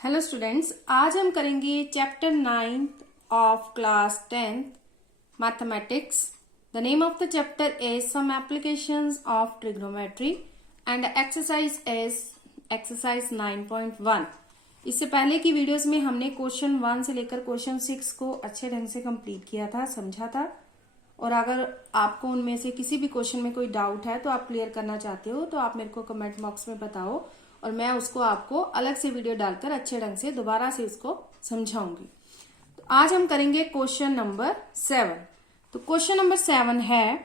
Hello students, आज हम करेंगे chapter 9 of class 10th mathematics. The name of the chapter is some applications of trigonometry and exercise is exercise 9.1। इससे पहले की videos में हमने क्वेश्चन 1 से लेकर क्वेश्चन 6 को अच्छे ढंग से कंप्लीट किया था, समझा था। और अगर आपको उनमें से किसी भी क्वेश्चन में कोई डाउट है तो आप क्लियर करना चाहते हो तो आप मेरे को कमेंट बॉक्स में बताओ और मैं उसको आपको अलग से वीडियो डालकर अच्छे ढंग से दोबारा से उसको समझाऊंगी। तो आज हम करेंगे क्वेश्चन नंबर 7। तो क्वेश्चन नंबर 7 है,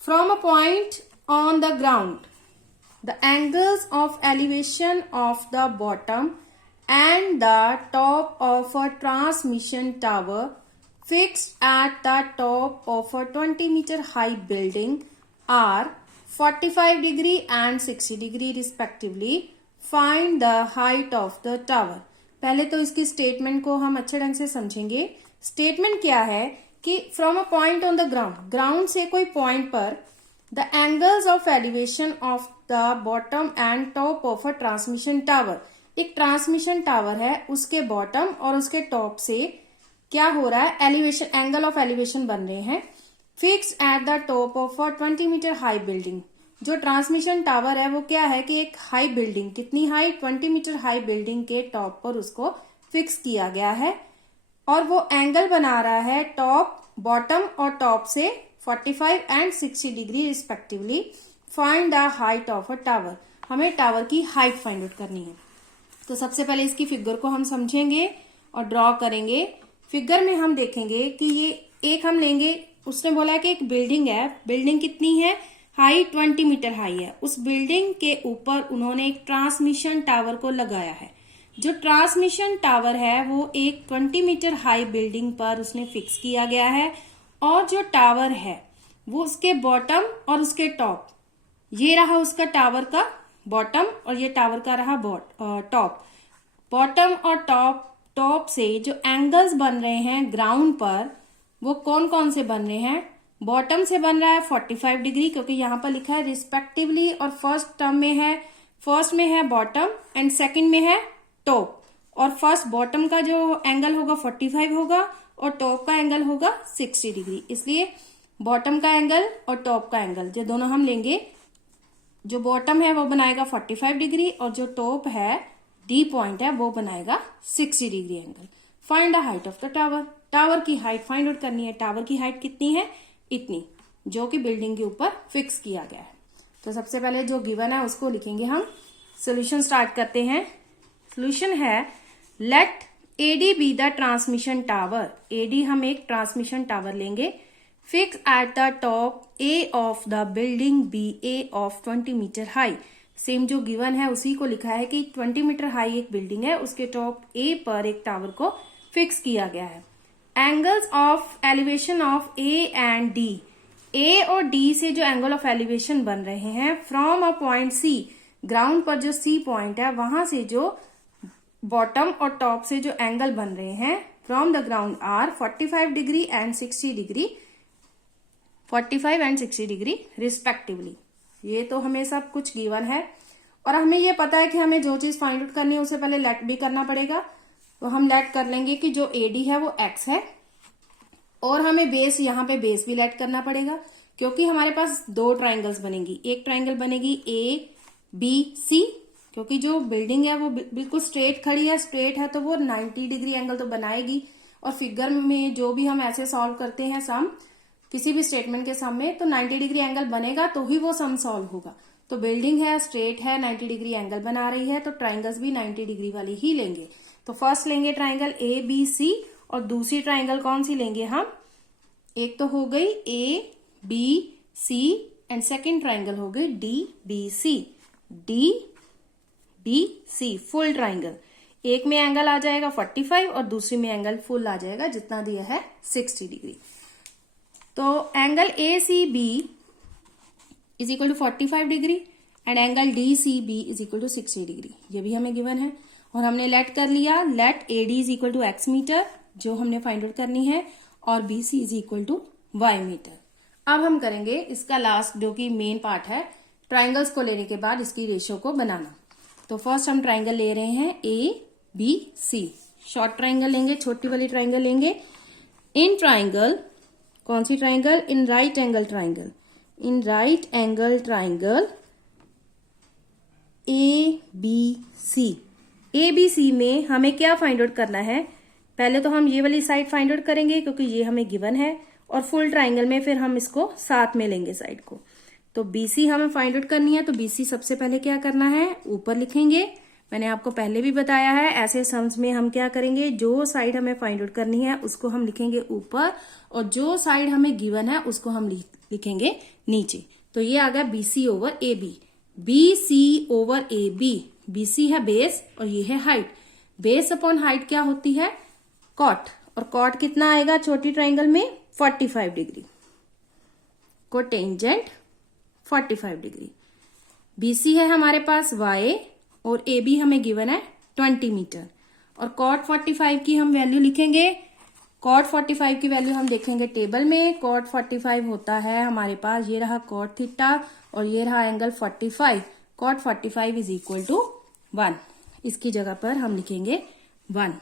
from a point on the ground the angles of elevation of the bottom and the top of a transmission tower fixed at the top of a 20 meter high building are 45 degree and 60 degree respectively. Find the height of the tower. पहले तो इसकी statement को हम अच्छे ढंग से समझेंगे। Statement क्या है कि from a point on the ground, ground से कोई पॉइंट पर the angles of elevation of the bottom and top of a transmission tower, एक ट्रांसमिशन टावर है उसके बॉटम और उसके टॉप से क्या हो रहा है, एलिवेशन, एंगल ऑफ एलिवेशन बन रहे हैं। Fix at the top of a 20 metre high building, जो ट्रांसमिशन टावर है वो क्या है कि एक हाई बिल्डिंग, कितनी हाई, 20 मीटर हाई बिल्डिंग के टॉप पर उसको फिक्स किया गया है और वो एंगल बना रहा है टॉप, बॉटम और टॉप से 45 and 60 degree respectively. Find the height of a tower, हमें टावर की हाइट फाइंड आउट करनी है। तो सबसे पहले इसकी फिगर को हम समझेंगे और ड्रॉ करेंगे। फिगर में हम देखेंगे कि ये एक हम लेंगे, उसने बोला है कि एक बिल्डिंग है, बिल्डिंग कितनी है, हाई 20 मीटर हाई है। उस बिल्डिंग के ऊपर उन्होंने एक ट्रांसमिशन टावर को लगाया है। जो ट्रांसमिशन टावर है वो एक 20 मीटर हाई बिल्डिंग पर उसने फिक्स किया गया है और जो टावर है वो उसके बॉटम और उसके टॉप, ये रहा उसका टावर का बॉटम और ये टावर का रहा टॉप। बॉटम और टॉप से जो एंगल्स बन रहे हैं ग्राउंड पर वो कौन कौन से बन रहे हैं। बॉटम से बन रहा है 45 डिग्री, क्योंकि यहां पर लिखा है रिस्पेक्टिवली और फर्स्ट टर्म में है, फर्स्ट में है बॉटम एंड सेकंड में है टॉप। और फर्स्ट बॉटम का जो एंगल होगा 45 होगा और टॉप का एंगल होगा 60 डिग्री। इसलिए बॉटम का एंगल और टॉप का एंगल जो दोनों हम लेंगे, जो बॉटम है वो बनाएगा 45 डिग्री और जो टॉप है, डी पॉइंट है, वो बनाएगा 60 degree angle. Find the height of the tower, tower की हाइट फाइंड आउट करनी है। टावर की हाइट कितनी है, इतनी, जो कि बिल्डिंग के ऊपर फिक्स किया गया है। तो सबसे पहले जो गिवन है उसको लिखेंगे हम। सोल्यूशन स्टार्ट करते हैं। सोल्यूशन है, let AD be the transmission tower. AD हम एक ट्रांसमिशन टावर लेंगे। Fix at the top A of the building B A of 20 metre high. Same जो गिवन है उसी को लिखा है कि 20 मीटर हाई एक बिल्डिंग है, उसके टॉप ए पर एक टावर को फिक्स किया गया है। Angles of elevation of A and D, A और डी से जो एंगल ऑफ एलिवेशन बन रहे हैं from a point C, ground पर जो सी पॉइंट है वहां से जो बॉटम और टॉप से जो एंगल बन रहे हैं from the ground are 45 degree and 60 degree, 45 and 60 degree respectively. ये तो हमें सब कुछ गिवन है और हमें ये पता है कि हमें जो चीज फाइंड आउट करनी है उससे पहले लेट भी करना पड़ेगा। तो हम लेट कर लेंगे कि जो एडी है वो एक्स है और हमें बेस, यहाँ पे बेस भी लेट करना पड़ेगा क्योंकि हमारे पास दो ट्राइंगल्स बनेगी। एक ट्राइंगल बनेगी ए बी सी, क्योंकि जो बिल्डिंग है वो बिल्कुल स्ट्रेट खड़ी है, स्ट्रेट है तो वो 90 डिग्री एंगल तो बनाएगी। और फिगर में जो भी हम ऐसे सॉल्व करते हैं सम, किसी भी स्टेटमेंट के सम में, तो 90 डिग्री एंगल बनेगा तो ही वो सम सॉल्व होगा। तो बिल्डिंग है, स्ट्रेट है, 90 डिग्री एंगल बना रही है तो ट्राइंगल्स भी 90 डिग्री वाली ही लेंगे। तो फर्स्ट लेंगे ट्राइंगल ए बी सी और दूसरी ट्राइंगल कौन सी लेंगे हम, एक तो हो गई A B C and second triangle हो गई D B C, D B C full triangle. एक में एंगल आ जाएगा 45 और दूसरी में एंगल फुल आ जाएगा, जितना दिया है 60 डिग्री। तो angle A C B is equal to 45 degree and angle D C B is equal to 60 degree, ये भी हमें गिवन है। और हमने लेट कर लिया, let A D is equal to X metre जो हमने फाइंड आउट करनी है और B C is equal to Y metre. अब हम करेंगे इसका लास्ट जो कि मेन पार्ट है, ट्राइंगल्स को लेने के बाद इसकी रेशियो को बनाना। तो फर्स्ट हम ट्राइंगल ले रहे हैं ABC। शॉर्ट ट्राइंगल लेंगे, छोटी वाली ट्राइंगल लेंगे। इन ट्राइंगल, कौन सी triangle? In right angle triangle. In right angle triangle ABC। ABC में हमें क्या फाइंड आउट करना है? पहले तो हम ये वाली साइड फाइंड आउट करेंगे क्योंकि ये हमें गिवन है, और फुल ट्राइंगल में फिर हम इसको साथ में लेंगे साइड को। तो BC हमें फाइंड आउट करनी है, तो BC सबसे पहले क्या करना है? ऊपर लिखेंगे। मैंने आपको पहले भी बताया है, ऐसे सम्स में हम क्या करेंगे, जो साइड हमें फाइंड आउट करनी है उसको हम लिखेंगे ऊपर, और जो साइड हमें गिवन है उसको हम लिखेंगे नीचे। तो ये आ गया BC over AB। BC over AB। BC है बेस और ये है हाइट। बेस अपॉन हाइट क्या होती है? कॉट। और कॉट कितना आएगा छोटी ट्राइंगल में? 45 डिग्री। Cotangent 45 degree. BC है हमारे पास Y, और AB हमें गिवन है 20 मीटर। और कॉट 45 की हम वैल्यू लिखेंगे। कॉट 45 की वैल्यू हम देखेंगे टेबल में। कॉट 45 होता है हमारे पास, ये रहा कॉट थीटा और ये रहा angle 45। Cot 45 is equal to 1। इसकी जगह पर हम लिखेंगे 1।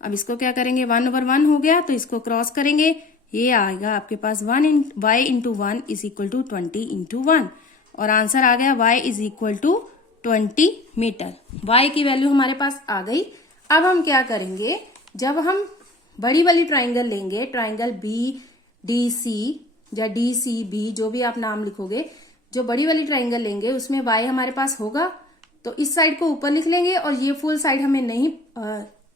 अब इसको क्या करेंगे? 1 ओवर 1 हो गया, तो इसको क्रॉस करेंगे। ये आएगा आपके पास y into 1 is equal to 20 into 1, और आंसर आ गया y is equal to 20 metre. y की वैल्यू हमारे पास आ गई। अब हम क्या करेंगे? जब हम बड़ी वाली ट्राइंगल लेंगे, ट्राइंगल BDC या DCB, जो भी आप नाम लिखोगे, जो बड़ी वाली ट्राइंगल लेंगे उसमें y हमारे पास होगा, तो इस साइड को ऊपर लिख लेंगे, और ये फुल साइड हमें नहीं,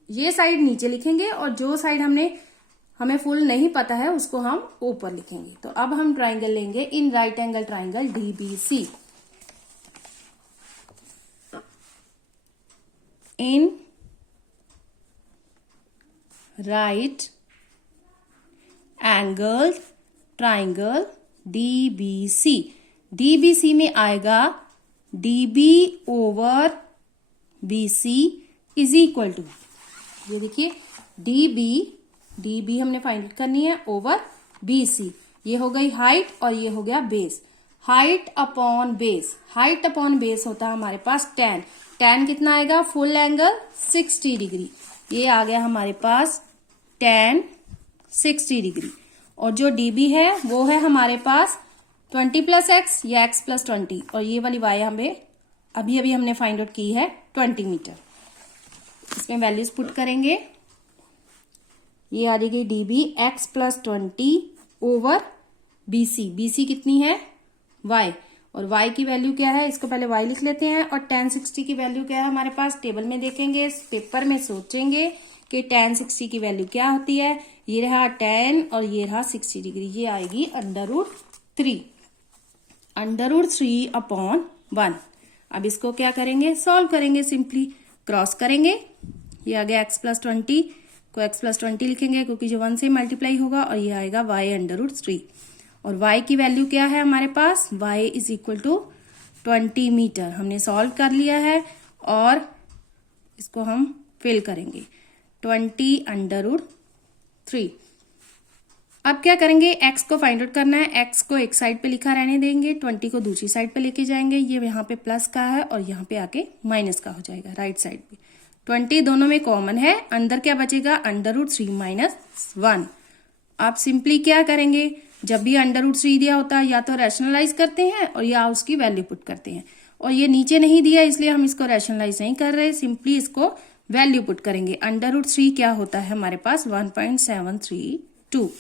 ये साइड नीचे लिखेंगे, और जो साइड हमें फुल नहीं पता है उसको हम ऊपर लिखेंगे। तो अब हम ट्राइंगल लेंगे in right angle triangle DBC। In right angle triangle DBC। DBC में आएगा DB over BC is equal to, ये देखिए DB हमने फाइंड करनी है ओवर BC। ये हो गई हाइट और ये हो गया base. Height upon base, height upon base होता है हमारे पास tan। tan कितना आएगा? Full angle 60 degree. ये आ गया हमारे पास tan 60 डिग्री। और जो DB है वो है हमारे पास 20 प्लस x या x प्लस 20, और ये वाली y हमें अभी हमने फाइंड आउट की है 20 मीटर। इसमें वैल्यूज पुट करेंगे। ये आ जाएगी DB x plus 20 over BC। BC कितनी है? y, और y की वैल्यू क्या है? इसको पहले y लिख लेते हैं। और tan 60 की वैल्यू क्या है हमारे पास? टेबल में देखेंगे, पेपर में सोचेंगे कि tan 60 की वैल्यू क्या होती है। ये रहा tan और ये रहा 60 डिग्री। ये आएगी √3। √3 अपॉन 1। अब इसको क्या करेंगे? सॉल्व करेंगे। सिंपली क्रॉस करेंगे। ये आ गया x प्लस 20 को x प्लस 20 लिखेंगे क्योंकि जो 1 से मल्टीप्लाई होगा, और ये आएगा y √3। और y की वैल्यू क्या है हमारे पास? y is equal to 20 metre. हमने सॉल्व कर लिया है और इसको हम फिल करेंगे 20 √3। अब क्या करेंगे? x को फाइंड आउट करना है। x को एक साइड पे लिखा रहने देंगे, 20 को दूसरी साइड पे लेके जाएंगे। ये यहाँ पे प्लस का है और यहाँ पे आके माइनस का हो जाएगा राइट साइड पे। 20 दोनों में कॉमन है, अंदर क्या बचेगा? √3 माइनस 1। आप सिंपली क्या करेंगे? जब भी √3 दिया होता है या तो रैशनलाइज करते हैं और या उसकी वैल्यू पुट करते हैं। और ये नीचे नहीं दिया इसलिए हम इसको रैशनलाइज नहीं कर रहे, सिंपली इसको वैल्यू पुट करेंगे। √3 क्या होता है हमारे पास? 1.732।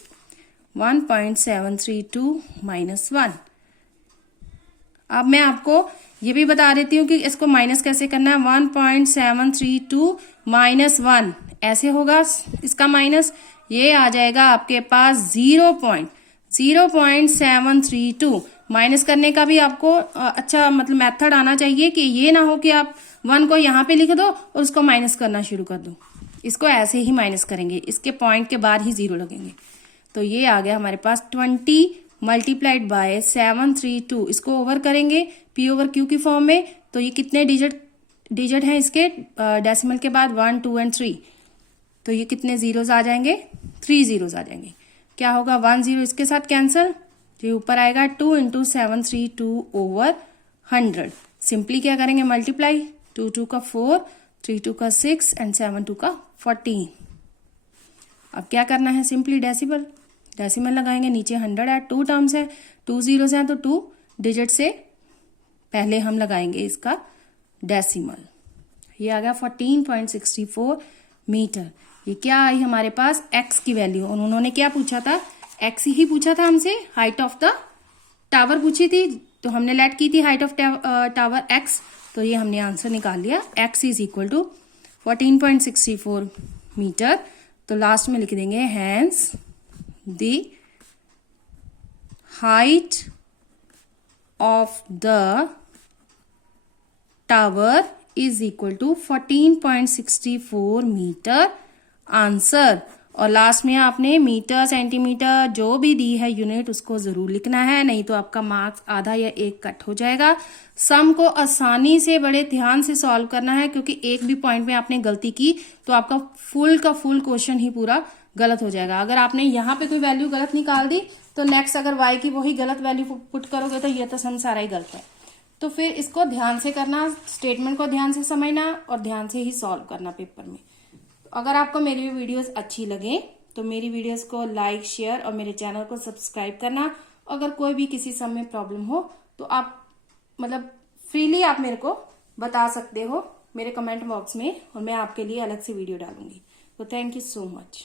1.732 माइनस 1। अब मैं आपको ये भी बता देती हूँ कि इसको माइनस कैसे करना है। 1.732 माइनस 1 ऐसे होगा, इसका माइनस ये आ जाएगा आपके पास 0.732। माइनस करने का भी आपको अच्छा मतलब मेथड आना चाहिए कि ये ना हो कि आप 1 को यहाँ पे लिख दो और उसको माइनस करना शुरू कर दो। इसको ऐसे ही माइनस करेंगे, इसके पॉइंट के बाद ही 0 लगेंगे। तो ये आ गया हमारे पास 20 मल्टीप्लाइड बाय 732। इसको ओवर करेंगे P ओवर Q की फॉर्म में, तो ये कितने डिजिट हैं इसके डेसिमल के बाद? 1, 2 एंड 3। तो ये कितने जीरोज आ जाएंगे? 3 जीरोज आ जाएंगे। क्या होगा? 1 0 इसके साथ कैंसिल, ये ऊपर आएगा 2 × 732 ओवर 100। सिंपली क्या करेंगे, मल्टीप्लाई, 2 2 का 4, 3 2 का 6 एंड 7 2 का 14। अब क्या करना है, सिंपली डेसिमल, डेसिमल लगाएंगे, नीचे 100 है, 2 टर्म्स है, 2 जीरोस हैं तो 2 डिजिट से पहले हम लगाएंगे इसका डेसिमल। ये आ गया 14.64 मीटर। ये क्या आई हमारे पास, एक्स की वैल्यू, और उन्होंने क्या पूछा था, एक्स ही पूछा था हमसे, हाइट ऑफ द टावर पूछी थी, तो हमने लेट की थी हाइट ऑफ टावर एक्स, तो ये हमने आंसर निकाल लिया, X is equal to 14.64 metre. तो लास्ट में लिख देंगे hence the height of the tower is equal to 14.64 metre, answer. और लास्ट में आपने मीटर, सेंटीमीटर जो भी दी है यूनिट उसको जरूर लिखना है, नहीं तो आपका मार्क्स आधा या एक कट हो जाएगा। सम को आसानी से बड़े ध्यान से सॉल्व करना है, क्योंकि एक भी पॉइंट में आपने गलती की तो आपका फुल का फुल क्वेश्चन ही पूरा गलत हो जाएगा। अगर आपने यहाँ पे कोई वैल्यू गलत निकाल दी तो नेक्स्ट अगर y की वही गलत वैल्यू पुट करोगे तो ये तो सम सारा ही गलत है। तो फिर इसको ध्यान से करना, स्टेटमेंट को ध्यान से समझना और ध्यान से ही सॉल्व करना पेपर में। अगर आपको मेरी वीडियोस अच्छी लगे तो मेरी वीडियोस को लाइक, शेयर और मेरे चैनल को सब्सक्राइब करना। अगर कोई भी किसी सम में प्रॉब्लम हो तो आप मतलब फ्रीली आप मेरे को बता सकते हो मेरे कमेंट बॉक्स में, और मैं आपके लिए अलग से वीडियो डालूंगी। तो थैंक यू सो मच।